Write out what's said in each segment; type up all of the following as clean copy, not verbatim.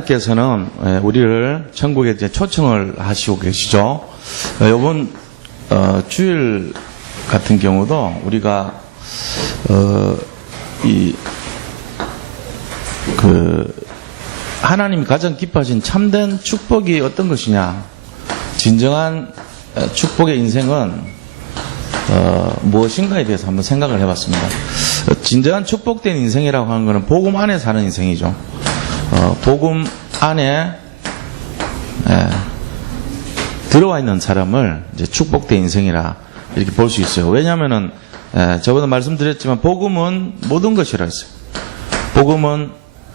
하나님께서는 우리를 천국에 이제 초청을 하시고 계시죠. 이번 주일 같은 경우도 우리가 하나님이 가장 기뻐하신 참된 축복이 어떤 것이냐, 진정한 축복의 인생은 무엇인가에 대해서 한번 생각을 해봤습니다. 진정한 축복된 인생이라고 하는 것은 복음 안에 사는 인생이죠. 복음 안에 들어와 있는 사람을 이제 축복된 인생이라 이렇게 볼 수 있어요. 왜냐하면은 저번에 말씀드렸지만 복음은 모든 것이라 했어요. 복음은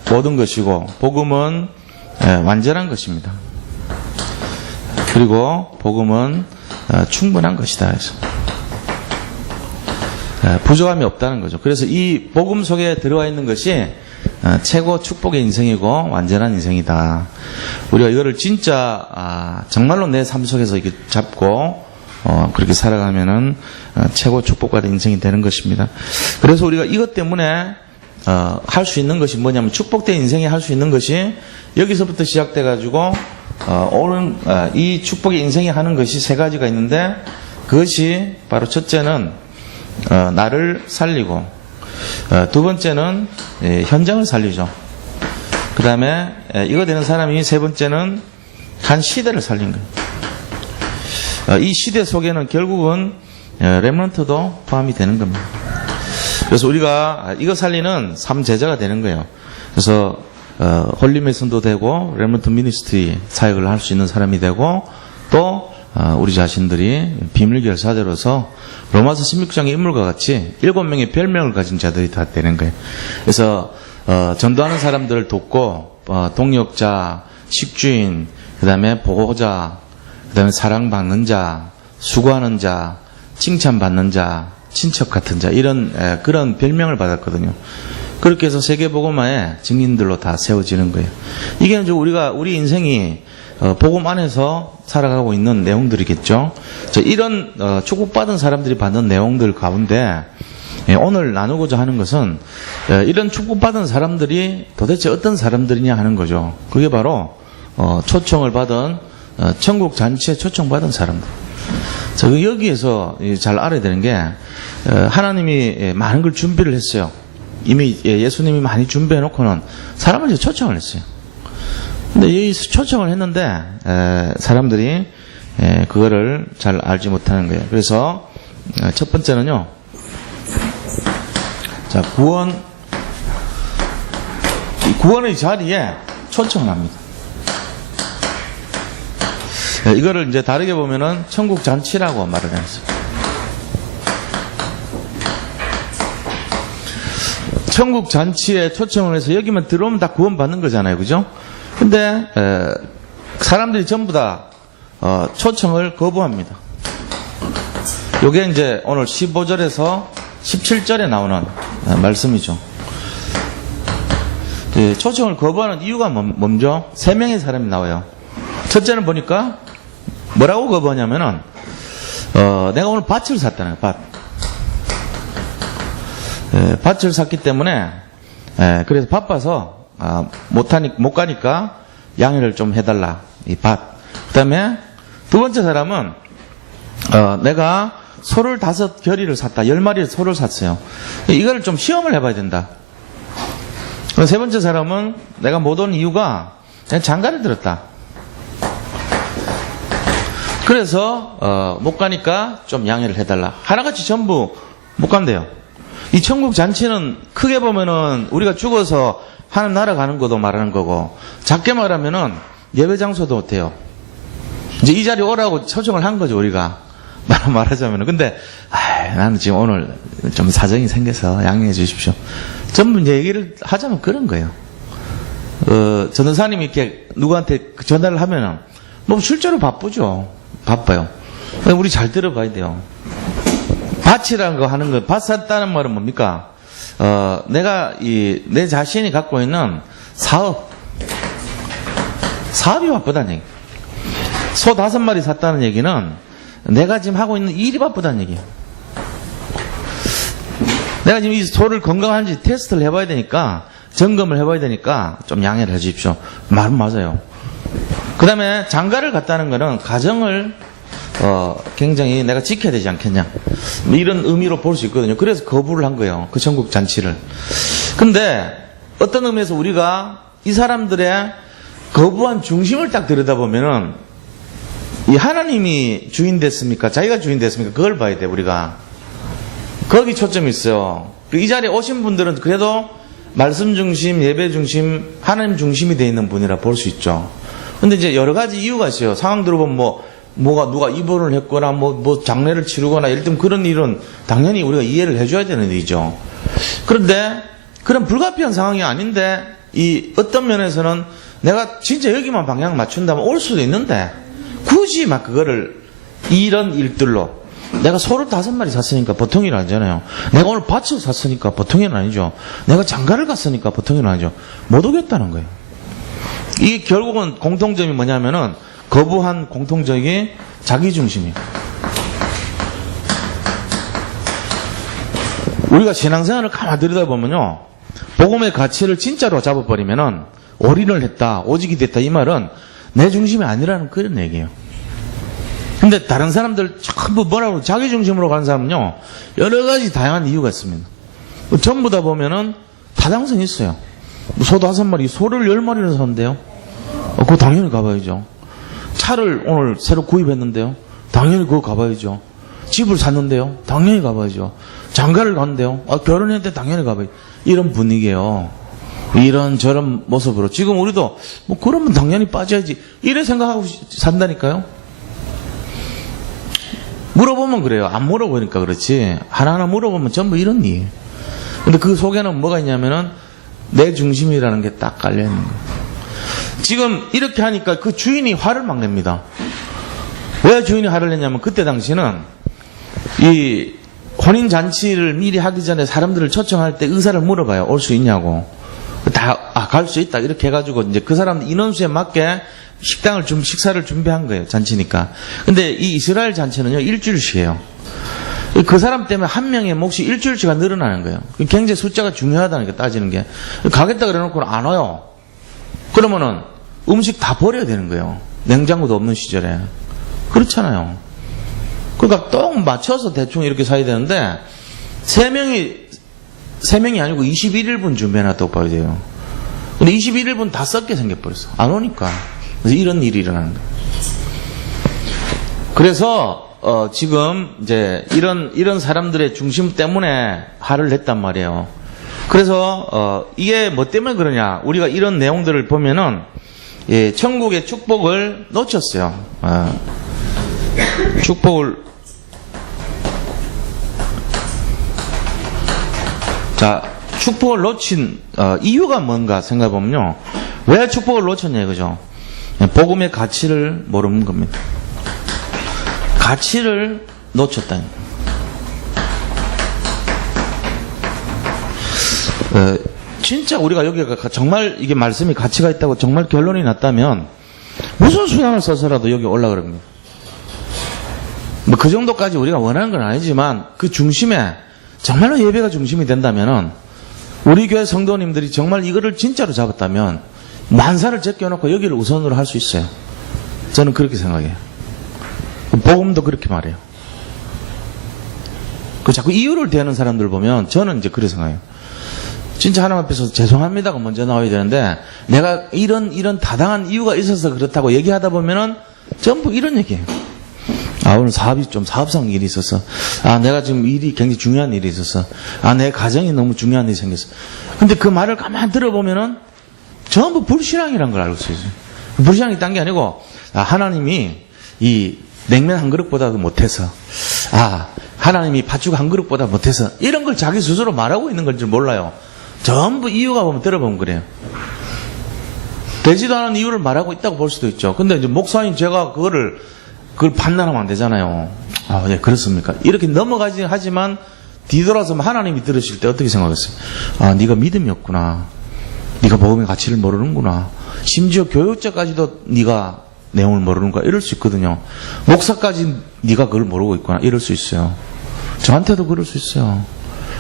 모든 것이고 복음은 완전한 것입니다. 그리고 복음은 충분한 것이다 해서 부족함이 없다는 거죠. 그래서 이 복음 속에 들어와 있는 것이 최고 축복의 인생이고 완전한 인생이다. 우리가 이거를 진짜 정말로 내 삶 속에서 이렇게 잡고 그렇게 살아가면은 최고 축복받은 인생이 되는 것입니다. 그래서 우리가 이것 때문에 할 수 있는 것이 뭐냐면, 축복된 인생이 할 수 있는 것이 여기서부터 시작돼 가지고 오늘 이 축복의 인생이 하는 것이 세 가지가 있는데, 그것이 바로 첫째는 나를 살리고, 두 번째는 현장을 살리죠. 그 다음에 이거 되는 사람이 세 번째는 한 시대를 살린 거예요. 이 시대 속에는 결국은 렘넌트도 포함이 되는 겁니다. 그래서 우리가 이거 살리는 삶 제자가 되는 거예요. 그래서 홀리메슨도 되고 렘넌트 미니스트리 사역을 할 수 있는 사람이 되고, 또 우리 자신들이 비밀결사대로서 로마서 16장의 인물과 같이 7명의 별명을 가진 자들이 다 되는 거예요. 그래서 전도하는 사람들을 돕고 동역자, 식주인, 그 다음에 보호자, 그 다음에 사랑받는 자, 수고하는 자, 칭찬받는 자, 친척 같은 자, 이런 그런 별명을 받았거든요. 그렇게 해서 세계복음화의 증인들로 다 세워지는 거예요. 이게 이제 우리 인생이 복음 안에서 살아가고 있는 내용들이겠죠. 이런 축복받은 사람들이 받는 내용들 가운데 오늘 나누고자 하는 것은 이런 축복받은 사람들이 도대체 어떤 사람들이냐 하는 거죠. 그게 바로 초청을 받은 천국 잔치에 초청받은 사람들. 여기에서 잘 알아야 되는 게, 하나님이 많은 걸 준비를 했어요. 이미 예수님이 많이 준비해 놓고는 사람을 이제 초청을 했어요. 근데 이 초청을 했는데 사람들이 그거를 잘 알지 못하는 거예요. 그래서 첫 번째는요, 자, 구원의 자리에 초청을 합니다. 이거를 이제 다르게 보면은 천국 잔치라고 말을 했어요. 천국 잔치에 초청을 해서 여기만 들어오면 다 구원받는 거잖아요. 그죠? 근데 사람들이 전부 다 초청을 거부합니다. 요게 이제 오늘 15절에서 17절에 나오는 말씀이죠. 초청을 거부하는 이유가 뭔죠? 3명의 사람이 나와요. 첫째는 보니까 뭐라고 거부하냐면은 내가 오늘 밭을 샀다는 거예요. 밭을 샀기 때문에 그래서 바빠서 못 가니까 양해를 좀 해달라, 이 밭. 그 다음에 두 번째 사람은 내가 소를 5겨리를 샀다, 10마리의 소를 샀어요. 이거를 좀 시험을 해봐야 된다. 세 번째 사람은 내가 못 온 이유가 그냥 장가를 들었다. 그래서 못 가니까 좀 양해를 해달라. 하나같이 전부 못 간대요. 이 천국 잔치는 크게 보면은 우리가 죽어서 하늘 날아가는 것도 말하는 거고, 작게 말하면은 예배 장소도 못해요. 이제 이 자리에 오라고 초청을 한 거죠, 우리가 말하자면은. 근데 나는 지금 오늘 좀 사정이 생겨서 양해해 주십시오. 전부 이제 얘기를 하자면 그런 거예요. 전도사님이 이렇게 누구한테 전화를 하면은 뭐 실제로 바쁘죠. 바빠요. 우리 잘 들어봐야 돼요. 밭이라는 거 하는 거, 밭 샀다는 말은 뭡니까? 내가 내 자신이 갖고 있는 사업이 바쁘다는 얘기. 소 5마리 샀다는 얘기는 내가 지금 하고 있는 일이 바쁘다는 얘기예요. 내가 지금 이 소를 건강한지 테스트를 해봐야 되니까 점검을 해봐야 되니까 좀 양해를 해 주십시오. 말은 맞아요. 그 다음에 장가를 갔다는 거는 가정을 굉장히 내가 지켜야 되지 않겠냐, 뭐 이런 의미로 볼 수 있거든요. 그래서 거부를 한 거예요, 그 천국 잔치를. 근데 어떤 의미에서 우리가 이 사람들의 거부한 중심을 딱 들여다보면은 이 하나님이 주인 됐습니까? 자기가 주인 됐습니까? 그걸 봐야 돼. 우리가 거기 초점이 있어요. 이 자리에 오신 분들은 그래도 말씀 중심, 예배 중심, 하나님 중심이 되어 있는 분이라 볼 수 있죠. 근데 이제 여러 가지 이유가 있어요. 상황 들어보면 뭐가 누가 입원을 했거나 뭐 장례를 치르거나 예를 들면 그런 일은 당연히 우리가 이해를 해줘야 되는 일이죠. 그런데 그런 불가피한 상황이 아닌데 이 어떤 면에서는 내가 진짜 여기만 방향 맞춘다면 올 수도 있는데 굳이 막 그거를 이런 일들로, 내가 소를 5마리 샀으니까 보통 일 아니잖아요. 내가 오늘 밭을 샀으니까 보통 일은 아니죠. 내가 장가를 갔으니까 보통 일은 아니죠. 못 오겠다는 거예요. 이게 결국은 공통점이 뭐냐면은 거부한 공통적인 자기중심이에요. 우리가 신앙생활을 가만히 들여다보면요, 복음의 가치를 진짜로 잡아버리면은 올인을 했다, 오직이 됐다, 이 말은 내 중심이 아니라는 그런 얘기예요. 근데 다른 사람들 전부 뭐라고 자기중심으로 가는 사람은요, 여러 가지 다양한 이유가 있습니다. 전부 다 보면은 타당성이 있어요. 소 5마리, 소를 10마리를 샀는데요. 그거 당연히 가봐야죠. 차를 오늘 새로 구입했는데요. 당연히 그거 가봐야죠. 집을 샀는데요. 당연히 가봐야죠. 장가를 갔는데요. 결혼했는데 당연히 가봐야죠. 이런 분위기예요. 이런 저런 모습으로 지금 우리도 뭐 그러면 당연히 빠져야지 이래 생각하고 산다니까요. 물어보면 그래요. 안 물어보니까 그렇지, 하나하나 물어보면 전부 이런 일. 근데 그 속에는 뭐가 있냐면은 내 중심이라는 게 딱 깔려있는 거예요. 지금 이렇게 하니까 그 주인이 화를 막 냅니다. 왜 주인이 화를 냈냐면 그때 당시는 이 혼인잔치를 미리 하기 전에 사람들을 초청할 때 의사를 물어봐요. 올 수 있냐고. 다 갈 수 있다 이렇게 해가지고 이제 그 사람 인원수에 맞게 식사를 준비한 거예요. 잔치니까. 근데 이 이스라엘 잔치는요, 일주일씩이에요. 그 사람 때문에 한 명의 몫이 일주일치가 늘어나는 거예요. 굉장히 숫자가 중요하다는 게, 따지는 게. 가겠다 그래놓고는 안 와요. 그러면은 음식 다 버려야 되는 거예요. 냉장고도 없는 시절에. 그렇잖아요. 그러니까 똥 맞춰서 대충 이렇게 사야 되는데 3명이 아니고 21일분 준비해놨다고 봐야 돼요. 근데 21일분 다 썩게 생겨버렸어. 안 오니까. 그래서 이런 일이 일어나는 거예요. 그래서 지금 이제 이런 사람들의 중심 때문에 화를 냈단 말이에요. 그래서 이게 뭐 때문에 그러냐, 우리가 이런 내용들을 보면은 천국의 축복을 놓쳤어요. 축복을, 축복을 놓친 이유가 뭔가 생각해보면요, 왜 축복을 놓쳤냐 이거죠. 복음의 가치를 모르는 겁니다. 가치를 놓쳤다니. 진짜 우리가 여기가 정말 이게 말씀이 가치가 있다고 정말 결론이 났다면 무슨 수단을 써서라도 여기 올라가랍니다. 뭐 그 정도까지 우리가 원하는 건 아니지만 그 중심에 정말로 예배가 중심이 된다면은 우리 교회 성도님들이 정말 이거를 진짜로 잡았다면 만사를 제껴놓고 여기를 우선으로 할 수 있어요. 저는 그렇게 생각해요. 복음도 그렇게 말해요. 그 자꾸 이유를 대는 사람들 보면 저는 이제 그렇게 생각해요. 진짜 하나님 앞에서 죄송합니다가 먼저 나와야 되는데 내가 이런 타당한 이유가 있어서 그렇다고 얘기하다 보면은 전부 이런 얘기예요. 오늘 사업상 일이 있었어. 내가 지금 일이 굉장히 중요한 일이 있었어. 내 가정이 너무 중요한 일이 생겼어. 근데 그 말을 가만히 들어보면은 전부 불신앙이란 걸 알고 있어요. 불신앙이 딴 게 아니고 하나님이 이 냉면 한 그릇보다도 못해서, 하나님이 팥죽 한 그릇보다 못해서, 이런 걸 자기 스스로 말하고 있는 걸 줄 몰라요. 전부 이유가 보면 들어보면 그래요. 되지도 않은 이유를 말하고 있다고 볼 수도 있죠. 근데 이제 목사님 제가 그걸 판단하면 안 되잖아요. 네, 그렇습니까? 이렇게 넘어가지 하지만 뒤돌아서 하나님이 들으실 때 어떻게 생각했어요? 네가 믿음이 없구나. 네가 복음의 가치를 모르는구나. 심지어 교육자까지도 네가 내용을 모르는구나. 이럴 수 있거든요. 목사까지 네가 그걸 모르고 있구나. 이럴 수 있어요. 저한테도 그럴 수 있어요.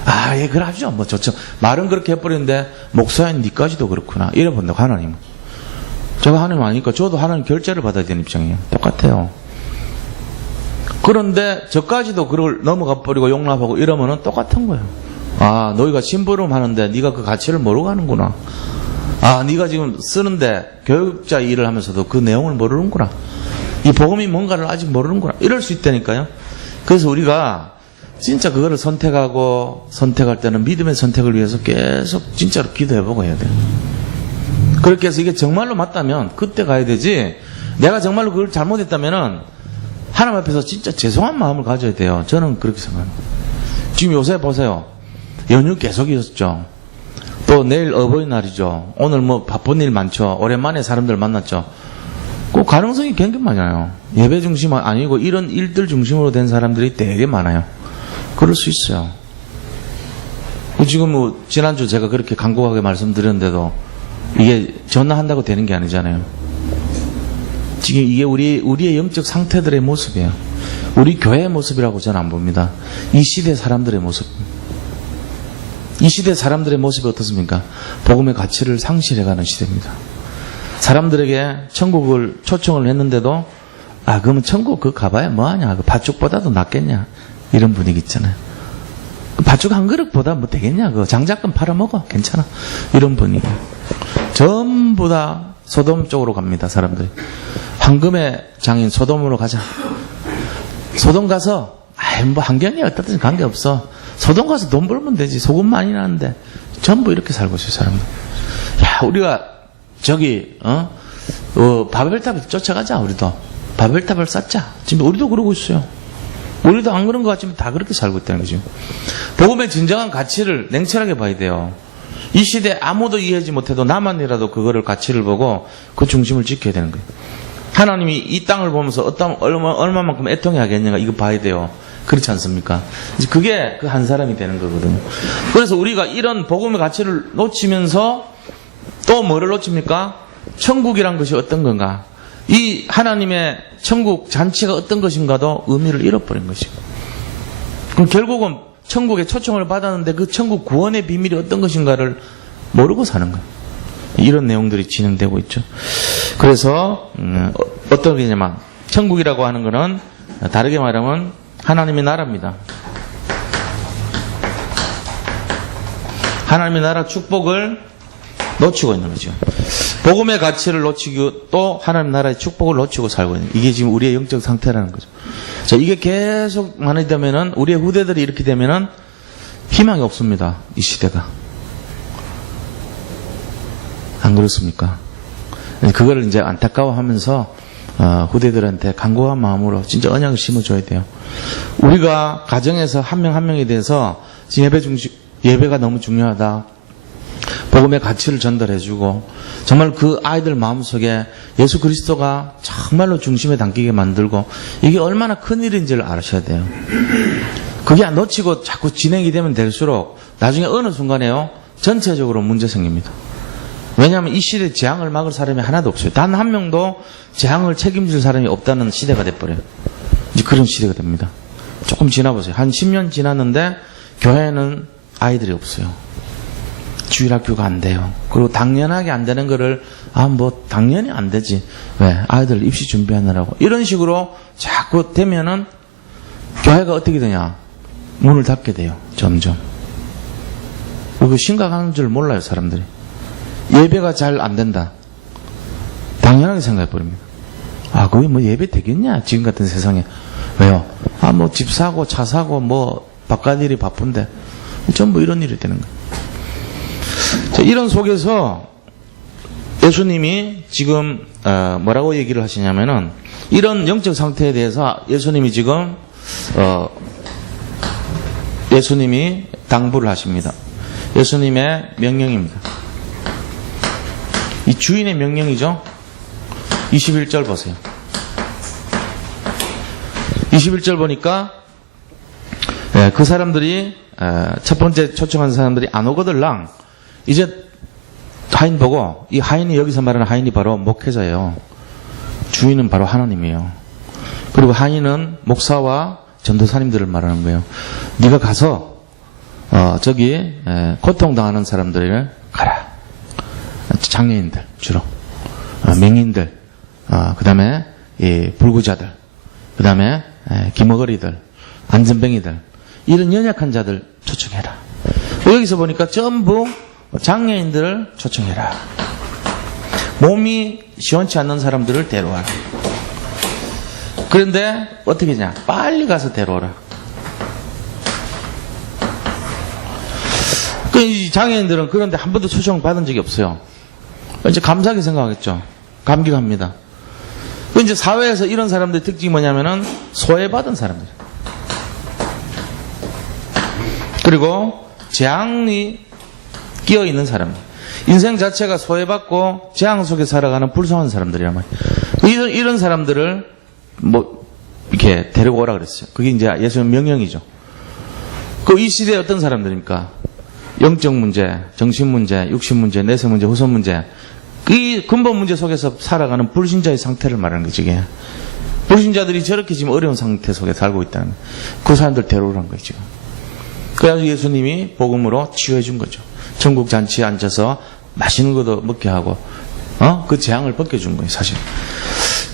아, 예, 그러죠. 뭐 좋죠. 말은 그렇게 해버리는데 목사인 니까지도 그렇구나. 이래 본다고 하나님은. 제가 하나님 아니까 저도 하나님 결제를 받아야 되는 입장이에요. 똑같아요. 그런데 저까지도 그걸 넘어가 버리고 용납하고 이러면은 똑같은 거예요. 아, 너희가 심부름 하는데 네가 그 가치를 모르고 하는구나. 아, 네가 지금 쓰는데 교육자 일을 하면서도 그 내용을 모르는구나. 이 복음이 뭔가를 아직 모르는구나. 이럴 수 있다니까요. 그래서 우리가 진짜 그거를 선택하고 선택할 때는 믿음의 선택을 위해서 계속 진짜로 기도해보고 해야 돼요. 그렇게 해서 이게 정말로 맞다면 그때 가야 되지, 내가 정말로 그걸 잘못했다면은 하나님 앞에서 진짜 죄송한 마음을 가져야 돼요. 저는 그렇게 생각합니다. 지금 요새 보세요. 연휴 계속 있었죠. 또 내일 어버이날이죠. 오늘 뭐 바쁜 일 많죠. 오랜만에 사람들 만났죠. 그 가능성이 굉장히 많아요. 예배 중심 아니고 이런 일들 중심으로 된 사람들이 되게 많아요. 그럴 수 있어요. 지금 뭐 지난주 제가 그렇게 간곡하게 말씀드렸는데도 이게 전화한다고 되는 게 아니잖아요. 지금 이게 우리의 영적 상태들의 모습이에요. 우리 교회의 모습이라고 저는 안 봅니다. 이 시대 사람들의 모습. 이 시대 사람들의 모습이 어떻습니까? 복음의 가치를 상실해가는 시대입니다. 사람들에게 천국을 초청을 했는데도, 아, 그러면 천국 그거 가봐야 뭐하냐, 그 팥죽보다도 낫겠냐, 이런 분위기 있잖아요. 그 팥죽 한 그릇보다 뭐 되겠냐, 그거 장작금 팔아먹어, 괜찮아, 이런 분위기. 전부 다 소돔 쪽으로 갑니다. 사람들이. 황금의 장인 소돔으로 가자. 소돔 가서 뭐 환경이 어떻든 관계없어. 소돔 가서 돈 벌면 되지. 소금 많이 나는데. 전부 이렇게 살고 있어요, 사람들. 야, 우리가 저기 바벨탑에서 쫓아가자. 우리도 바벨탑을 쌓자. 지금 우리도 그러고 있어요. 우리도 안 그런 것 같지만 다 그렇게 살고 있다는 거죠. 복음의 진정한 가치를 냉철하게 봐야 돼요. 이 시대에 아무도 이해하지 못해도 나만이라도 그거를 가치를 보고 그 중심을 지켜야 되는 거예요. 하나님이 이 땅을 보면서 얼마만큼 애통해야겠는가, 이거 봐야 돼요. 그렇지 않습니까? 이제 그게 그 한 사람이 되는 거거든요. 그래서 우리가 이런 복음의 가치를 놓치면서 또 뭐를 놓칩니까? 천국이란 것이 어떤 건가? 이 하나님의 천국 잔치가 어떤 것인가도 의미를 잃어버린 것이고. 그럼 결국은 천국에 초청을 받았는데 그 천국 구원의 비밀이 어떤 것인가를 모르고 사는 거예요. 이런 내용들이 진행되고 있죠. 그래서 어떤 게냐면 천국이라고 하는 것은 다르게 말하면 하나님의 나라입니다. 하나님의 나라 축복을 놓치고 있는 거죠. 복음의 가치를 놓치고 또 하나님 나라의 축복을 놓치고 살고 있는, 이게 지금 우리의 영적 상태라는 거죠. 자, 이게 계속 많이 되면은, 우리의 후대들이 이렇게 되면은 희망이 없습니다. 이 시대가. 안 그렇습니까? 그거를 이제 안타까워하면서 후대들한테 간곡한 마음으로 진짜 언약을 심어줘야 돼요. 우리가 가정에서 한 명 한 명에 대해서 지금 예배가 너무 중요하다. 복음의 가치를 전달해주고 정말 그 아이들 마음속에 예수 그리스도가 정말로 중심에 담기게 만들고, 이게 얼마나 큰 일인지를 아셔야 돼요. 그게 안 놓치고 자꾸 진행이 되면 될수록 나중에 어느 순간에요, 전체적으로 문제 생깁니다. 왜냐하면 이 시대에 재앙을 막을 사람이 하나도 없어요. 단 한 명도 재앙을 책임질 사람이 없다는 시대가 돼버려요. 이제 그런 시대가 됩니다. 조금 지나보세요. 한 10년 지났는데 교회에는 아이들이 없어요. 주일학교가 안 돼요. 그리고 당연하게 안 되는 거를 뭐 당연히 안 되지, 왜? 아이들 입시 준비하느라고, 이런 식으로 자꾸 되면은 교회가 어떻게 되냐, 문을 닫게 돼요. 점점. 그리고 심각한 줄 몰라요, 사람들이. 예배가 잘 안 된다, 당연하게 생각해 버립니다. 그게 뭐 예배 되겠냐, 지금 같은 세상에. 왜요? 뭐 집 사고 차 사고 뭐 바깥 일이 바쁜데 전부 이런 일이 되는 거예요. 자, 이런 속에서 예수님이 지금 뭐라고 얘기를 하시냐면은, 이런 영적 상태에 대해서 예수님이 지금 예수님이 당부를 하십니다. 예수님의 명령입니다. 이 주인의 명령이죠. 21절 보세요. 21절 보니까 그 사람들이 첫 번째 초청한 사람들이 안 오거들랑 이제 하인 보고, 이 하인이, 여기서 말하는 하인이 바로 목회자예요. 주인은 바로 하나님이에요. 그리고 하인은 목사와 전도사님들을 말하는 거예요. 네가 가서 고통당하는 사람들을 가라. 장애인들, 주로. 맹인들, 그 다음에, 불구자들, 그 다음에, 기머거리들, 안전뱅이들, 이런 연약한 자들 초청해라. 여기서 보니까 전부 장애인들을 초청해라. 몸이 시원치 않는 사람들을 데려와라. 그런데 어떻게 하냐? 빨리 가서 데려오라. 이 장애인들은 그런데 한 번도 초청 받은 적이 없어요. 이제 감사하게 생각하겠죠. 감격합니다. 이제 사회에서 이런 사람들의 특징이 뭐냐면은 소외받은 사람들. 그리고 재앙이 끼어 있는 사람들. 인생 자체가 소외받고 재앙 속에 살아가는 불쌍한 사람들이란 말이에요. 이런 사람들을 이렇게 데리고 오라 그랬어요. 그게 이제 예수님 명령이죠. 이 시대에 어떤 사람들입니까? 영적 문제, 정신 문제, 육신 문제, 내세 문제, 후손 문제. 이 근본 문제 속에서 살아가는 불신자의 상태를 말하는 거지, 이게. 불신자들이 저렇게 지금 어려운 상태 속에 살고 있다는 거예요. 그 사람들 데려오라는 거예요, 지금. 그래서 예수님이 복음으로 치유해 준 거죠. 천국 잔치에 앉아서 맛있는 것도 먹게 하고, 그 재앙을 벗겨준 거예요, 사실.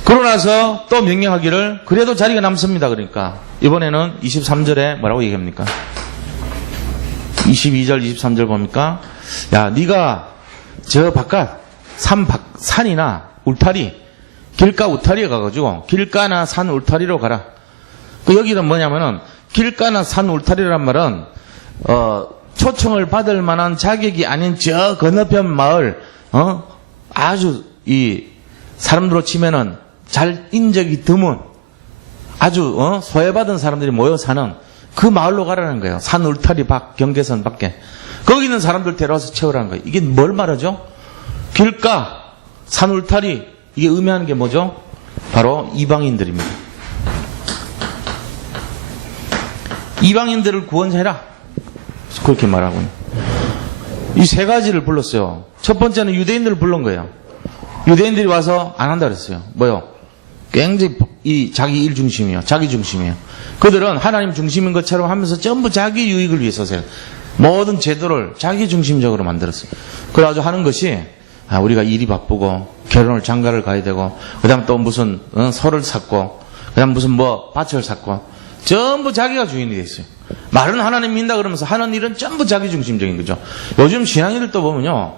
그러고 나서 또 명령하기를, 그래도 자리가 남습니다. 그러니까. 이번에는 23절에 뭐라고 얘기합니까? 22절, 23절 보니까, 야, 네가 저 바깥, 산이나 울타리, 길가 울타리에 가가지고, 길가나 산 울타리로 가라. 여기는 뭐냐면은, 길가나 산 울타리란 말은, 초청을 받을 만한 자격이 아닌 저 건너편 마을, 아주 사람들로 치면은 잘 인적이 드문, 아주, 소외받은 사람들이 모여 사는 그 마을로 가라는 거예요. 산 울타리 경계선 밖에. 거기 있는 사람들 데려와서 채우라는 거예요. 이게 뭘 말하죠? 길가, 산 울타리, 이게 의미하는 게 뭐죠? 바로 이방인들입니다. 이방인들을 구원해라. 그렇게 말하고. 이 세 가지를 불렀어요. 첫 번째는 유대인들을 불른 거예요. 유대인들이 와서 안 한다 그랬어요. 뭐요? 굉장히 자기 일 중심이에요. 자기 중심이에요. 그들은 하나님 중심인 것처럼 하면서 전부 자기 유익을 위해서 모든 제도를 자기 중심적으로 만들었어요. 그래가지고 하는 것이 우리가 일이 바쁘고 결혼을 장가를 가야 되고 그다음 또 무슨 설을 샀고 그다음 무슨 밭을 샀고 전부 자기가 주인이 돼 있어요. 말은 하나님 믿는다 그러면서 하는 일은 전부 자기 중심적인 거죠. 요즘 신앙인들도 보면요,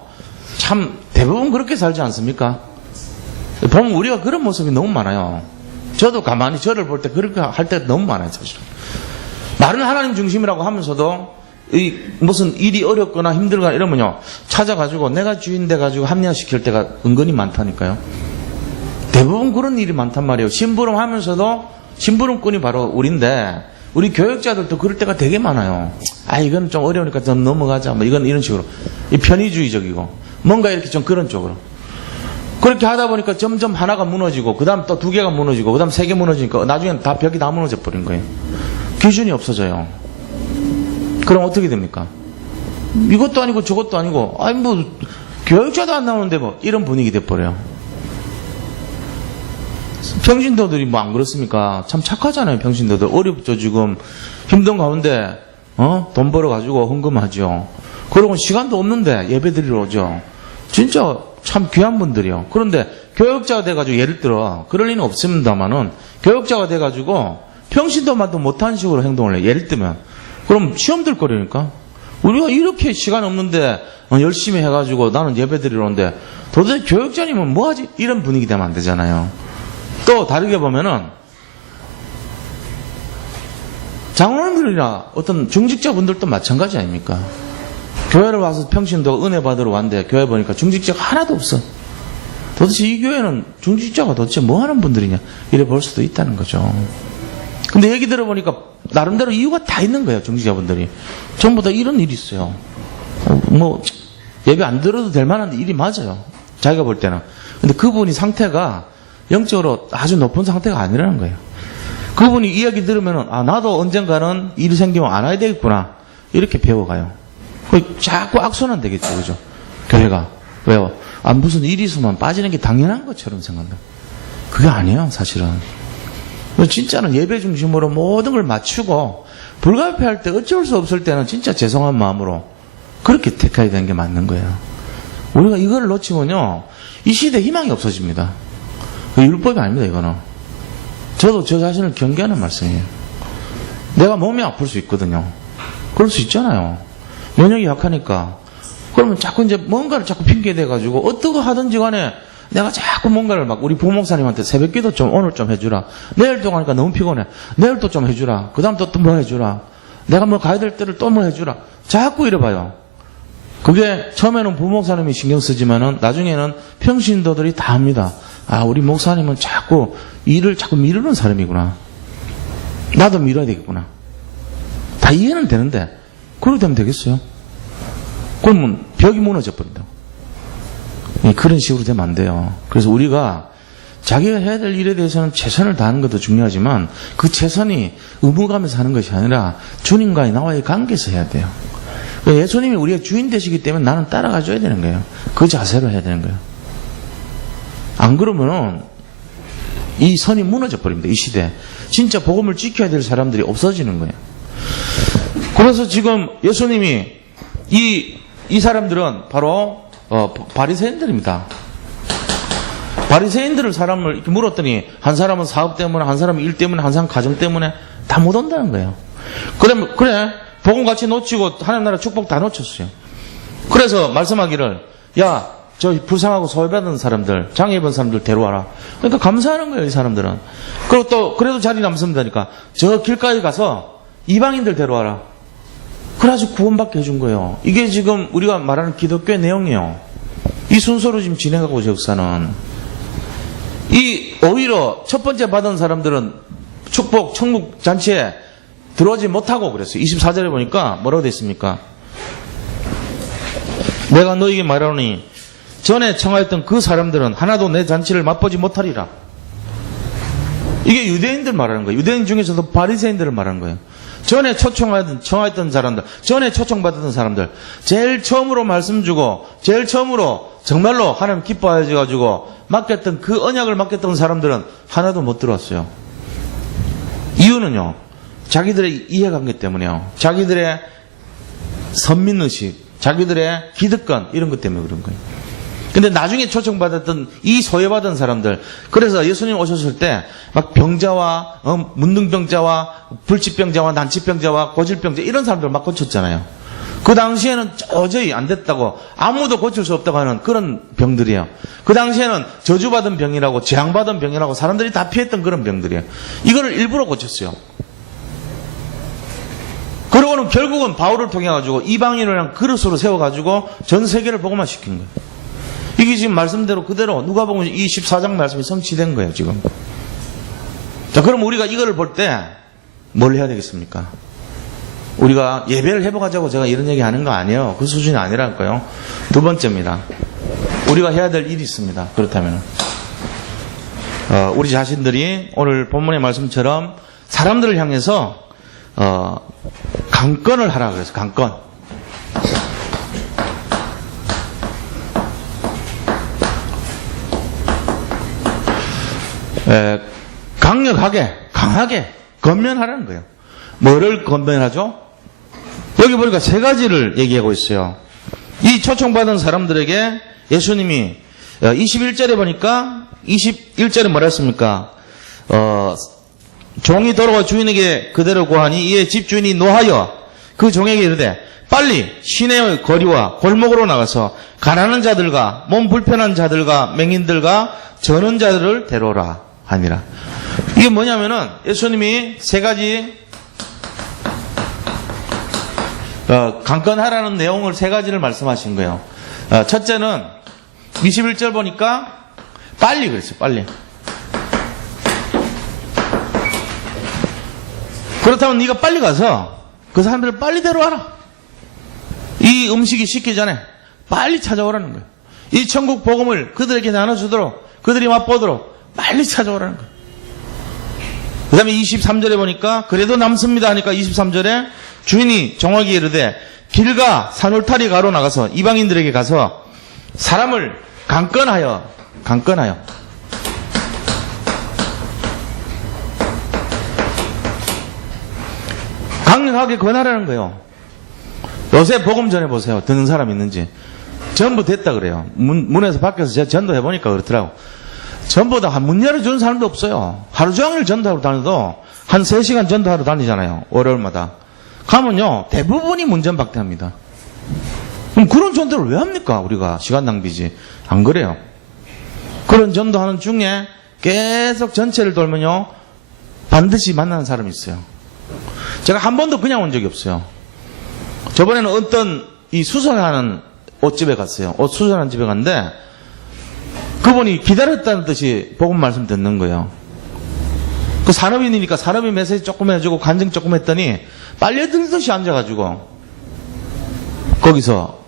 참 대부분 그렇게 살지 않습니까? 보면 우리가 그런 모습이 너무 많아요. 저도 가만히 저를 볼 때 그렇게 할 때 너무 많아요, 사실은. 말은 하나님 중심이라고 하면서도 무슨 일이 어렵거나 힘들거나 이러면요, 찾아가지고 내가 주인 돼가지고 합리화시킬 때가 은근히 많다니까요. 대부분 그런 일이 많단 말이에요. 심부름 하면서도 심부름꾼이 바로 우리인데, 우리 교역자들도 그럴 때가 되게 많아요. 이건 좀 어려우니까 좀 넘어가자. 이건 이런 식으로. 편의주의적이고. 뭔가 이렇게 좀 그런 쪽으로. 그렇게 하다 보니까 점점 하나가 무너지고, 그 다음 또 2개가 무너지고, 그 다음 3개 무너지니까 나중에는 벽이 다 무너져 버린 거예요. 기준이 없어져요. 그럼 어떻게 됩니까? 이것도 아니고 저것도 아니고, 교역자도 안 나오는데 이런 분위기 돼버려요. 평신도들이 안 그렇습니까? 참 착하잖아요, 평신도들. 어렵죠, 지금. 힘든 가운데, 돈 벌어가지고 헌금하죠. 그러고 시간도 없는데 예배 드리러 오죠. 진짜 참 귀한 분들이요. 그런데 교역자가 돼가지고 예를 들어, 그럴 리는 없습니다만은, 교역자가 돼가지고 평신도만도 못한 식으로 행동을 해요. 예를 들면. 그럼 시험 들 거라니까? 우리가 이렇게 시간 없는데 열심히 해가지고 나는 예배 드리러 오는데 도대체 교역자님은 뭐하지? 이런 분위기 되면 안 되잖아요. 또 다르게 보면은 장로님들이나 어떤 중직자분들도 마찬가지 아닙니까? 교회를 와서 평신도 은혜 받으러 왔는데 교회 보니까 중직자가 하나도 없어. 도대체 이 교회는 중직자가 도대체 뭐 하는 분들이냐 이래 볼 수도 있다는 거죠. 근데 얘기 들어보니까 나름대로 이유가 다 있는 거예요. 중직자분들이 전부 다 이런 일이 있어요. 예배 안 들어도 될 만한 일이 맞아요, 자기가 볼 때는. 근데 그분이 상태가 영적으로 아주 높은 상태가 아니라는 거예요. 그분이 이야기 들으면은 나도 언젠가는 일이 생기면 안 와야 되겠구나 이렇게 배워가요. 자꾸 악순환 되겠죠, 그죠? 교회가. 왜요? 무슨 일이 있으면 빠지는 게 당연한 것처럼 생각한다. 그게 아니에요, 사실은. 진짜는 예배 중심으로 모든 걸 맞추고 불가피할 때 어쩔 수 없을 때는 진짜 죄송한 마음으로 그렇게 택해야 되는 게 맞는 거예요. 우리가 이걸 놓치면요, 이 시대에 희망이 없어집니다. 율법이 아닙니다, 이거는. 저도 저 자신을 경계하는 말씀이에요. 내가 몸이 아플 수 있거든요. 그럴 수 있잖아요. 면역이 약하니까. 그러면 자꾸 이제 뭔가를 자꾸 핑계대가지고 어떻게 하든지 간에 내가 자꾸 뭔가를 막 우리 부목사님한테 새벽 기도 좀 오늘 좀 해주라. 내일 또 가니까 너무 피곤해. 내일 또 좀 해주라. 그 다음 또 뭐 해주라. 내가 뭐 가야 될 때를 또 뭐 해주라. 자꾸 이래봐요. 그게 처음에는 부목사님이 신경 쓰지만은 나중에는 평신도들이 다 합니다. 아, 우리 목사님은 자꾸 일을 자꾸 미루는 사람이구나. 나도 미뤄야 되겠구나. 다 이해는 되는데 그렇게 되면 되겠어요? 그러면 벽이 무너져 버린다고. 그런 식으로 되면 안 돼요. 그래서 우리가 자기가 해야 될 일에 대해서는 최선을 다하는 것도 중요하지만 그 최선이 의무감에서 하는 것이 아니라 주님과의 나와의 관계에서 해야 돼요. 예수님이 우리의 주인 되시기 때문에 나는 따라가줘야 되는 거예요. 그 자세로 해야 되는 거예요. 안 그러면은 이 선이 무너져 버립니다. 이 시대에. 진짜 복음을 지켜야 될 사람들이 없어지는 거예요. 그래서 지금 예수님이 이 사람들은 바로 바리새인들입니다. 바리새인들을 사람을 이렇게 물었더니 한 사람은 사업 때문에, 한 사람은 일 때문에, 한 사람은 가정 때문에 다 못 온다는 거예요. 그래 복음 같이 놓치고 하나님 나라 축복 다 놓쳤어요. 그래서 말씀하기를 야, 저 불쌍하고 소외받은 사람들, 장애 입은 사람들 데려와라. 그러니까 감사하는 거예요, 이 사람들은. 그리고 또 그래도 자리 남습니다니까 저 길가에 가서 이방인들 데려와라. 그래가지고 구원받게 해준 거예요. 이게 지금 우리가 말하는 기독교의 내용이에요. 이 순서로 지금 진행하고 있어요, 역사는. 오히려 첫 번째 받은 사람들은 축복, 천국 잔치에 들어오지 못하고 그랬어요. 24절에 보니까 뭐라고 되어 있습니까? 내가 너에게 말하노니 전에 청하였던 그 사람들은 하나도 내 잔치를 맛보지 못하리라. 이게 유대인들 말하는 거예요. 유대인 중에서도 바리새인들을 말하는 거예요. 전에 청하였던 사람들, 전에 초청받았던 사람들, 제일 처음으로 말씀 주고, 제일 처음으로 정말로 하나님 기뻐하셔가지고 맡겼던 그 언약을 맡겼던 사람들은 하나도 못 들어왔어요. 이유는요, 자기들의 이해관계 때문에요. 자기들의 선민의식, 자기들의 기득권, 이런 것 때문에 그런 거예요. 근데 나중에 초청받았던 이 소외받은 사람들, 그래서 예수님 오셨을 때 막 병자와 문둥병자와 불치병자와 난치병자와 고질병자 이런 사람들 막 고쳤잖아요. 그 당시에는 도저히 안 됐다고, 아무도 고칠 수 없다고 하는 그런 병들이에요. 그 당시에는 저주받은 병이라고, 재앙받은 병이라고 사람들이 다 피했던 그런 병들이에요. 이거를 일부러 고쳤어요. 그러고는 결국은 바울을 통해 가지고 이방인이랑 그릇으로 세워가지고 전 세계를 복음화 시킨 거예요. 이게 지금 말씀대로 그대로 누가복음 24장 말씀이 성취된 거예요, 지금. 자, 그럼 우리가 이거를 볼 때 뭘 해야 되겠습니까? 우리가 예배를 회복하자고 제가 이런 얘기 하는 거 아니에요. 그 수준이 아니랄까요? 두 번째입니다. 우리가 해야 될 일이 있습니다. 그렇다면 우리 자신들이 오늘 본문의 말씀처럼 사람들을 향해서 강권을 하라 그래서 강권. 강력하게, 강하게 건면하라는 거예요. 뭐를 건면하죠? 여기 보니까 세 가지를 얘기하고 있어요. 이 초청받은 사람들에게 예수님이 21절에 보니까 21절에 뭐라 했습니까? 종이 돌아와 주인에게 그대로 고하니 이에 집주인이 노하여 그 종에게 이르되 빨리 시내의 거리와 골목으로 나가서 가난한 자들과 몸 불편한 자들과 맹인들과 저는 자들을 데려오라 하니라. 이게 뭐냐면은 예수님이 세 가지 강권하라는 내용을 세 가지를 말씀하신 거예요. 첫째는 21절 보니까 빨리 그랬어요. 빨리. 그렇다면 네가 빨리 가서 그 사람들을 빨리 데려와라. 이 음식이 식기 전에 빨리 찾아오라는 거예요. 이 천국 복음을 그들에게 나눠주도록, 그들이 맛보도록 빨리 찾아오라는 거예요. 그 다음에 23절에 보니까 그래도 남습니다 하니까 23절에 주인이 종에게 이르되 길가 산울타리 가로 나가서 이방인들에게 가서 사람을 강권하여 생각하게 권하라는 거예요. 요새 복음 전해보세요. 듣는 사람 있는지. 전부 됐다 그래요. 문에서 밖에서 제가 전도해보니까 그렇더라고. 전부 다 문 열어주는 사람도 없어요. 하루 종일 전도하러 다녀도 한 3시간 전도하러 다니잖아요. 월요일마다. 가면요, 대부분이 문전박대합니다. 그럼 그런 전도를 왜 합니까? 우리가 시간 낭비지. 안 그래요. 그런 전도하는 중에 계속 전체를 돌면요, 반드시 만나는 사람이 있어요. 제가 한 번도 그냥 온 적이 없어요. 저번에는 어떤 이 수선하는 옷집에 갔어요. 옷 수선하는 집에 갔는데 그분이 기다렸다는 듯이 복음 말씀 듣는 거예요. 그 산업인이니까 산업인 메시지 조금 해주고 간증 조금 했더니 빨려들듯이 앉아가지고 거기서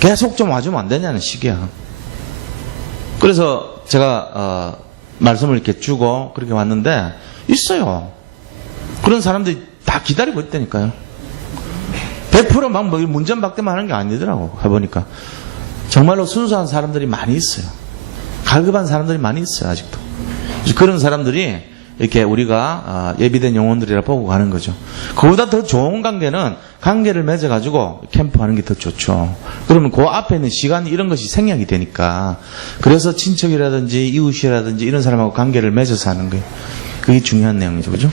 계속 좀 와주면 안 되냐는 식이야. 그래서 제가 말씀을 이렇게 주고 그렇게 왔는데 있어요. 그런 사람들이 다 기다리고 있다니까요. 100% 막 뭐 문전박대만 하는 게 아니더라고. 해보니까 정말로 순수한 사람들이 많이 있어요. 갈급한 사람들이 많이 있어요. 아직도. 그런 사람들이 이렇게 우리가 예비된 영혼들이라 보고 가는 거죠. 그보다 더 좋은 관계는 관계를 맺어가지고 캠프하는 게 더 좋죠. 그러면 그 앞에 있는 시간 이런 것이 생략이 되니까. 그래서 친척이라든지 이웃이라든지 이런 사람하고 관계를 맺어서 하는 거예요. 그게 중요한 내용이죠. 그죠?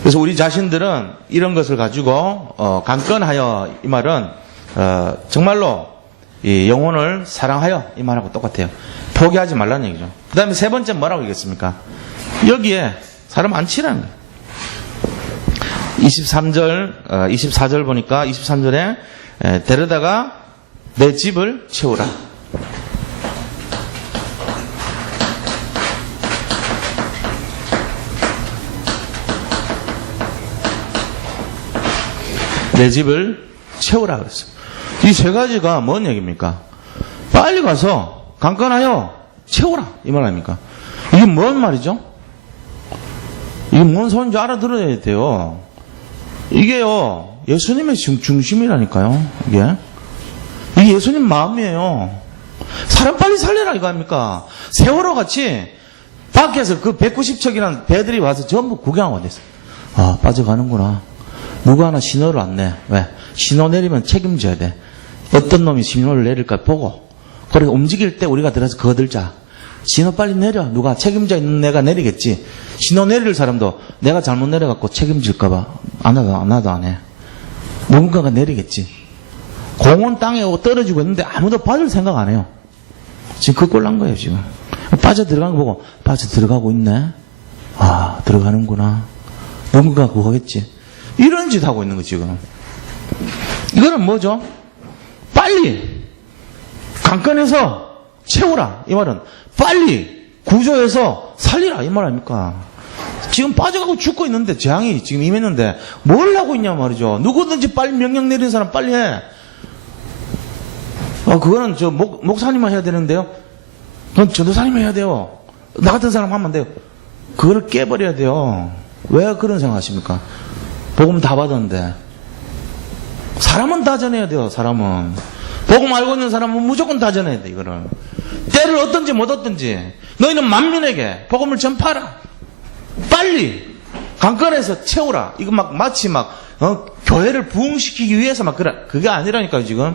그래서 우리 자신들은 이런 것을 가지고 강건하여, 이 말은 정말로 이 영혼을 사랑하여, 이 말하고 똑같아요. 포기하지 말라는 얘기죠. 그 다음에 세 번째 뭐라고 얘기했습니까? 여기에 사람 안 치라는 거예요. 24절 보니까 23절에 데려다가 내 집을 채우라. 내 집을 채우라 그랬어요. 이 세 가지가 뭔 얘기입니까? 빨리 가서 강건하여 채우라, 이 말 아닙니까? 이게 뭔 말이죠? 이게 뭔 소리인지 알아들어야 돼요. 이게요, 예수님의 중심이라니까요. 이게 예수님 마음이에요. 사람 빨리 살려라 이거 아닙니까? 세월호 같이 밖에서 그 190척이라는 배들이 와서 전부 구경하고 왔어요. 아, 빠져가는구나. 누가 하나 신호를 안 내. 왜? 신호 내리면 책임져야 돼. 어떤 놈이 신호를 내릴까 보고. 그리고 움직일 때 우리가 들어서 거들자. 신호 빨리 내려. 누가 책임져 있는 애가 내리겠지. 신호 내릴 사람도 내가 잘못 내려갖고 책임질까봐 나도 안 해. 누군가가 내리겠지. 공원 땅에 떨어지고 있는데 아무도 빠질 생각 안 해요. 지금 그 꼴 난 거예요, 지금. 빠져 들어간 거 보고, 빠져 들어가고 있네. 아, 들어가는구나. 누군가가 그거 하겠지. 이런 짓 하고 있는 거, 지금. 이거는 뭐죠? 빨리 강건해서 채우라. 이 말은 빨리 구조해서 살리라. 이 말 아닙니까? 지금 빠져가고 죽고 있는데, 재앙이 지금 임했는데, 뭘 하고 있냐 말이죠. 누구든지 빨리 명령 내리는 사람 빨리 해. 그거는 저 목사님만 해야 되는데요. 그건 전도사님만 해야 돼요. 나 같은 사람 하면 안 돼요. 그거를 깨버려야 돼요. 왜 그런 생각 하십니까? 복음 다 받았는데. 사람은 다 전해야 돼요, 사람은. 복음 알고 있는 사람은 무조건 다 전해야 돼, 이거를. 때를 얻든지 못 얻든지. 너희는 만민에게 복음을 전파하라. 빨리. 강건해서 채우라. 이거 마치 교회를 부흥시키기 위해서 그게 아니라니까요, 지금.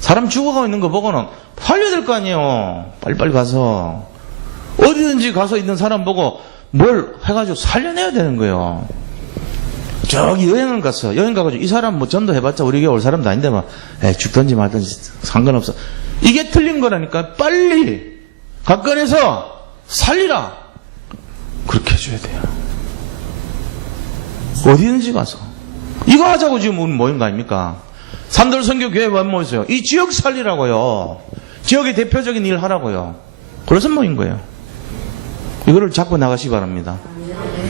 사람 죽어가고 있는 거 보고는 살려야 될 거 아니에요. 빨리빨리 가서. 어디든지 가서 있는 사람 보고 뭘 해가지고 살려내야 되는 거예요. 저기 여행 가가지고 이 사람 뭐 전도해봤자 우리 교회 올 사람도 아닌데 죽든지 말든지 상관없어. 이게 틀린 거라니까. 빨리 가까이서 살리라. 그렇게 해줘야 돼요. 어디든지 가서. 이거 하자고 지금 우리 모인 거 아닙니까? 산돌선교교회 왜 모였어요? 이 지역 살리라고요. 지역의 대표적인 일 하라고요. 그래서 모인 거예요. 이거를 잡고 나가시기 바랍니다.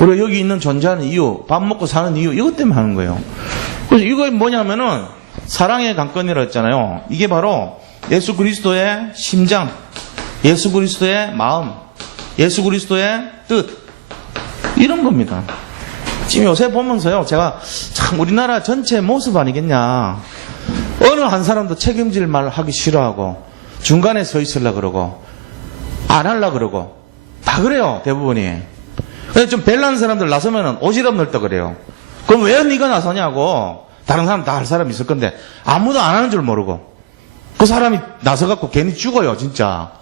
우리가 여기 있는 존재하는 이유, 밥 먹고 사는 이유, 이것 때문에 하는 거예요. 그래서 이거 뭐냐면은 사랑의 강건이라고 했잖아요. 이게 바로 예수 그리스도의 심장, 예수 그리스도의 마음, 예수 그리스도의 뜻, 이런 겁니다. 지금 요새 보면서요, 제가 참 우리나라 전체 모습 아니겠냐. 어느 한 사람도 책임질 말 하기 싫어하고 중간에 서 있으려고 그러고 안 하려고 그러고 다 그래요, 대부분이. 좀 벨난 사람들 나서면은 오지랖 넓다 그래요. 그럼 왜 네가 나서냐고. 다른 사람 다 할 사람이 있을 건데 아무도 안 하는 줄 모르고 그 사람이 나서갖고 괜히 죽어요 진짜.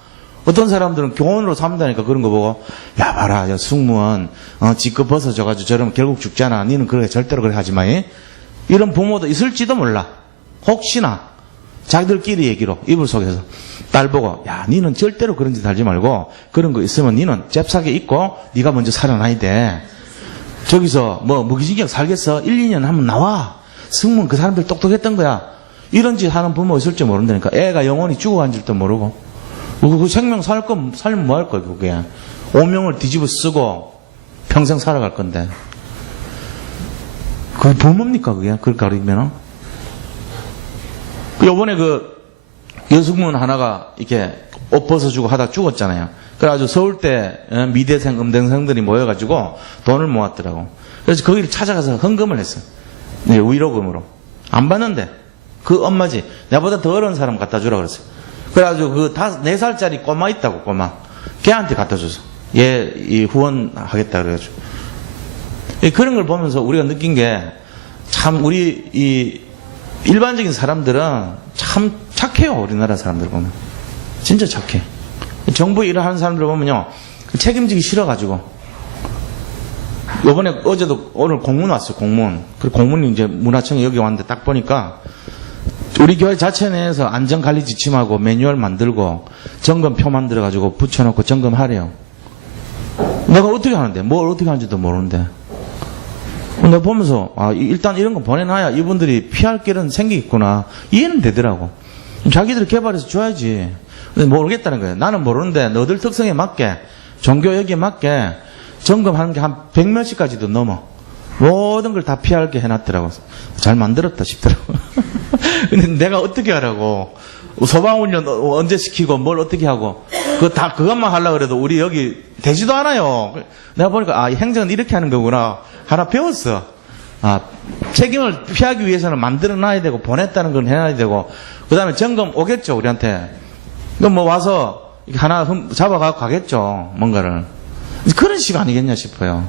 어떤 사람들은 교훈으로 삼다니까 그런 거 보고 야 봐라 야 승무원 지껏 벗어져가지고 저러면 결국 죽잖아. 니는 그래 절대로 그래 하지 마. 이런 부모도 있을지도 몰라. 혹시나 자기들끼리 얘기로 이불 속에서 딸 보고 야 니는 절대로 그런 짓 하지 말고 그런 거 있으면 니는 잽싸게 있고 니가 먼저 살아나야 돼. 저기서 뭐 무기징역 살겠어 1, 2년 하면 나와. 승무원 그 사람들 똑똑했던 거야. 이런 짓 하는 부모 있을지 모른다니까. 애가 영원히 죽어간 줄도 모르고 그 생명 살면 뭐 할 거야 그게. 오명을 뒤집어 쓰고 평생 살아갈 건데 그게 부모입니까 그게? 그걸 가리면은 요번에 그 여승무원 하나가 이렇게 옷 벗어주고 하다 죽었잖아요. 그래가지고 서울대 미대생 음대생들이 모여가지고 돈을 모았더라고. 그래서 거기를 찾아가서 헌금을 했어. 위로금으로. 안 받는데 그 엄마지 나보다 더 어려운 사람 갖다 주라 그랬어요. 그래가지고 그 4살짜리 꼬마 있다고 꼬마 걔한테 갖다 줬어. 얘 이 후원하겠다 그래가지고. 그런 걸 보면서 우리가 느낀 게 참 우리 이 일반적인 사람들은 참 착해요. 우리나라 사람들 보면 진짜 착해. 정부 일을 하는 사람들 보면요 책임지기 싫어가지고 요번에 어제도 오늘 공문 왔어요. 공문. 그 공문이 이제 문화청에 여기 왔는데 딱 보니까 우리 교회 자체 내에서 안전관리 지침하고 매뉴얼 만들고 점검표 만들어가지고 붙여놓고 점검하래요. 내가 어떻게 하는데 뭘 어떻게 하는지도 모르는데 내가 보면서 일단 이런 거 보내놔야 이분들이 피할 길은 생기겠구나 이해는 되더라고. 자기들이 개발해서 줘야지. 근데 모르겠다는 거예요. 나는 모르는데 너들 특성에 맞게 종교 여기에 맞게 점검하는 게 한 100몇씩까지도 넘어. 모든 걸 다 피하게 해놨더라고. 잘 만들었다 싶더라고. 근데 내가 어떻게 하라고. 소방훈련 언제 시키고 뭘 어떻게 하고. 그것만 하려고 그래도 우리 여기 되지도 않아요. 내가 보니까 행정은 이렇게 하는 거구나. 하나 배웠어. 책임을 피하기 위해서는 만들어 놔야 되고 보냈다는 건 해놔야 되고 그 다음에 점검 오겠죠 우리한테. 그럼 뭐 와서 하나 잡아가고 가겠죠 뭔가를. 그런 식 아니겠냐 싶어요.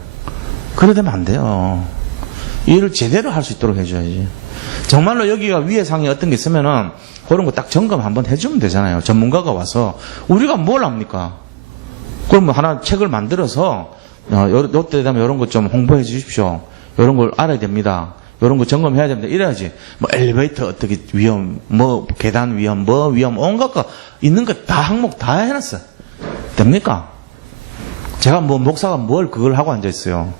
그래 되면 안 돼요. 일을 제대로 할 수 있도록 해줘야지. 정말로 여기가 위에 상에 어떤 게 있으면은 그런 거 딱 점검 한번 해주면 되잖아요. 전문가가 와서. 우리가 뭘 합니까? 그럼 뭐 하나 책을 만들어서 요때 되면 이런 것 좀 홍보해 주십시오. 이런 걸 알아야 됩니다. 이런 거 점검해야 됩니다. 이래야지. 뭐 엘리베이터 어떻게 위험, 뭐 계단 위험, 뭐 위험, 온갖 거 있는 거 다 항목 다 해놨어. 됩니까? 제가 뭐 목사가 뭘 그걸 하고 앉아있어요.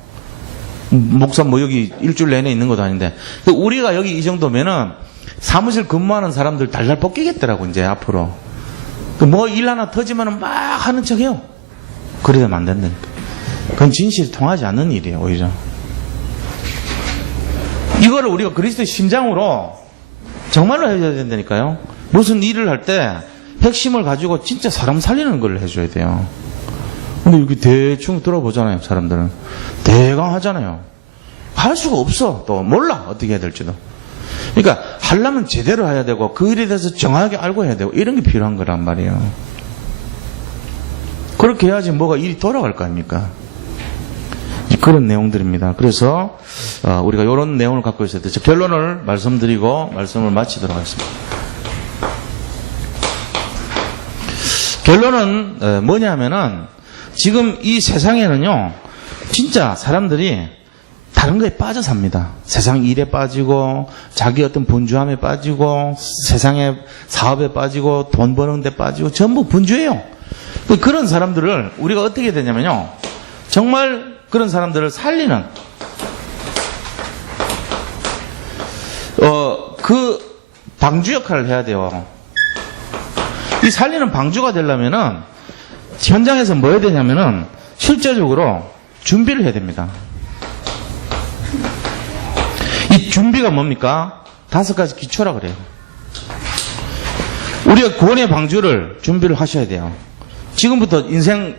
목사 뭐 여기 일주일 내내 있는 것도 아닌데. 우리가 여기 이 정도면은 사무실 근무하는 사람들 달달 뽑기겠더라고 이제 앞으로. 뭐 일 하나 터지면은 막 하는 척해요. 그러면 안 된다니까. 그건 진실이 통하지 않는 일이에요 오히려. 이거를 우리가 그리스도의 심장으로 정말로 해줘야 된다니까요. 무슨 일을 할 때 핵심을 가지고 진짜 사람 살리는 걸 해줘야 돼요. 근데 여기 대충 들어보잖아요 사람들은. 대강 하잖아요. 할 수가 없어. 또 몰라 어떻게 해야 될지도. 그러니까 하려면 제대로 해야 되고 그 일에 대해서 정확하게 알고 해야 되고 이런 게 필요한 거란 말이에요. 그렇게 해야지 뭐가 일이 돌아갈 거 아닙니까? 그런 내용들입니다. 그래서 우리가 이런 내용을 갖고 있어야 돼요. 결론을 말씀드리고 말씀을 마치도록 하겠습니다. 결론은 뭐냐면은 지금 이 세상에는요 진짜 사람들이 다른 거에 빠져 삽니다. 세상 일에 빠지고 자기 어떤 분주함에 빠지고 세상의 사업에 빠지고 돈 버는 데 빠지고 전부 분주해요. 그런 사람들을 우리가 어떻게 해야 되냐면요 정말 그런 사람들을 살리는 그 방주 역할을 해야 돼요. 이 살리는 방주가 되려면은 현장에서 뭐 해야 되냐면은 실제적으로 준비를 해야 됩니다. 이 준비가 뭡니까? 5가지 기초라 그래요. 우리가 구원의 방주를 준비를 하셔야 돼요. 지금부터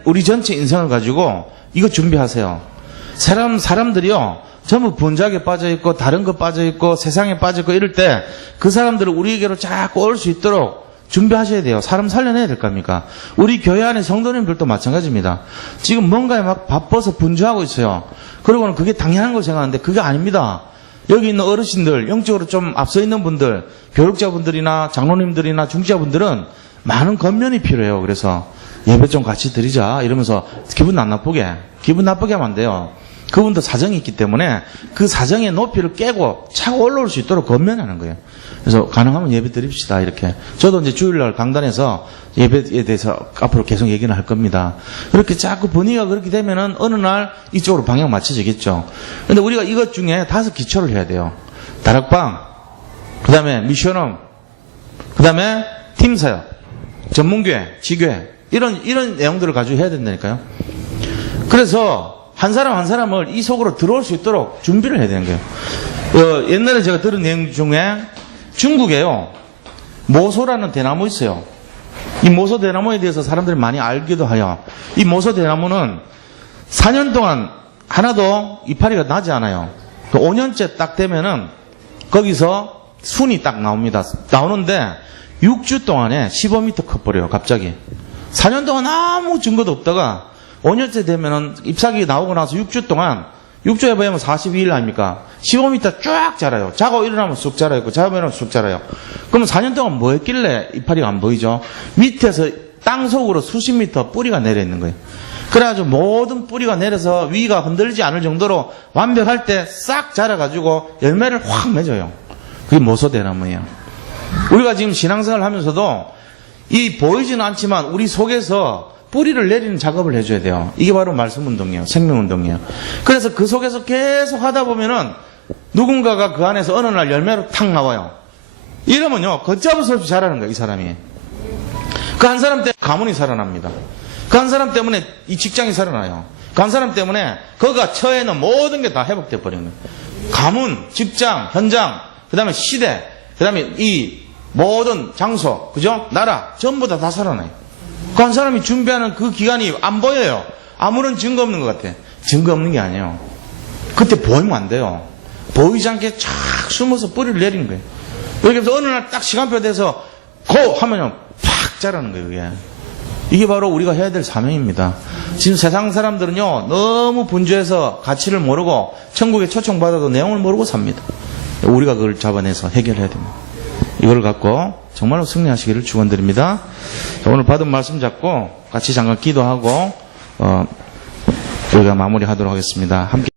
우리 전체 인생을 가지고 이거 준비하세요. 사람들이요 전부 분작에 빠져있고 다른 거 빠져있고 세상에 빠져있고 이럴 때 그 사람들을 우리에게로 자꾸 올 수 있도록 준비하셔야 돼요. 사람 살려내야 될 거 아닙니까? 우리 교회 안에 성도님들도 마찬가지입니다. 지금 뭔가에 막 바빠서 분주하고 있어요. 그리고는 그게 당연한 걸 생각하는데 그게 아닙니다. 여기 있는 어르신들, 영적으로 좀 앞서 있는 분들, 교육자분들이나 장로님들이나 중지자분들은 많은 권면이 필요해요. 그래서 예배 좀 같이 드리자 이러면서 기분 나쁘게 하면 안 돼요. 그분도 사정이 있기 때문에 그 사정의 높이를 깨고 차고 올라올 수 있도록 권면하는 거예요. 그래서 가능하면 예배 드립시다 이렇게. 저도 이제 주일날 강단에서 예배에 대해서 앞으로 계속 얘기는 할 겁니다. 그렇게 자꾸 분위기가 그렇게 되면은 어느 날 이쪽으로 방향 맞춰지겠죠. 근데 우리가 이것 중에 5 기초를 해야 돼요. 다락방, 그 다음에 미션홈, 그 다음에 팀사역, 전문교회, 지교회 이런 내용들을 가지고 해야 된다니까요. 그래서 한 사람 한 사람을 이 속으로 들어올 수 있도록 준비를 해야 되는 거예요. 옛날에 제가 들은 내용 중에 중국에요. 모소라는 대나무 있어요. 이 모소 대나무에 대해서 사람들이 많이 알기도 해요. 이 모소 대나무는 4년 동안 하나도 이파리가 나지 않아요. 5년째 딱 되면은 거기서 순이 딱 나옵니다. 나오는데 6주 동안에 15m 커버려요. 갑자기. 4년 동안 아무 증거도 없다가 5년째 되면은 잎사귀 나오고 나서 6주 동안 6주에 보면 42일 아닙니까? 15m 쫙 자라요. 자고 일어나면 쑥 자라요. 자고 일어나면 쑥 자라요. 그러면 4년 동안 뭐 했길래 이파리가 안 보이죠? 밑에서 땅 속으로 수십 미터 뿌리가 내려 있는 거예요. 그래가지고 모든 뿌리가 내려서 위가 흔들리지 않을 정도로 완벽할 때 싹 자라가지고 열매를 확 맺어요. 그게 모소대나무예요. 우리가 지금 신앙생활을 하면서도 이 보이지는 않지만 우리 속에서 뿌리를 내리는 작업을 해줘야 돼요. 이게 바로 말씀운동이에요. 생명운동이에요. 그래서 그 속에서 계속 하다 보면은 누군가가 그 안에서 어느 날 열매로 탁 나와요. 이러면요, 걷잡을 수 없이 자라는 거예요, 이 사람이. 그 한 사람 때문에 가문이 살아납니다. 그 한 사람 때문에 이 직장이 살아나요. 그 한 사람 때문에 그가 처해는 모든 게 다 회복돼 버리는 거예요. 가문, 직장, 현장, 그 다음에 시대, 그 다음에 이 모든 장소, 그죠? 나라, 전부 다 살아나요. 그 한 사람이 준비하는 그 기간이 안 보여요. 아무런 증거 없는 것 같아. 증거 없는 게 아니에요. 그때 보이면 안 돼요. 보이지 않게 쫙 숨어서 뿌리를 내리는 거예요. 이렇게 해서 어느 날 딱 시간표 돼서 고! 하면요, 팍 자라는 거예요, 이게. 이게 바로 우리가 해야 될 사명입니다. 지금 세상 사람들은요, 너무 분주해서 가치를 모르고 천국에 초청받아도 내용을 모르고 삽니다. 우리가 그걸 잡아내서 해결해야 됩니다. 이걸 갖고 정말로 승리하시기를 축원드립니다. 오늘 받은 말씀 잡고 같이 잠깐 기도하고 우리가 마무리하도록 하겠습니다. 함께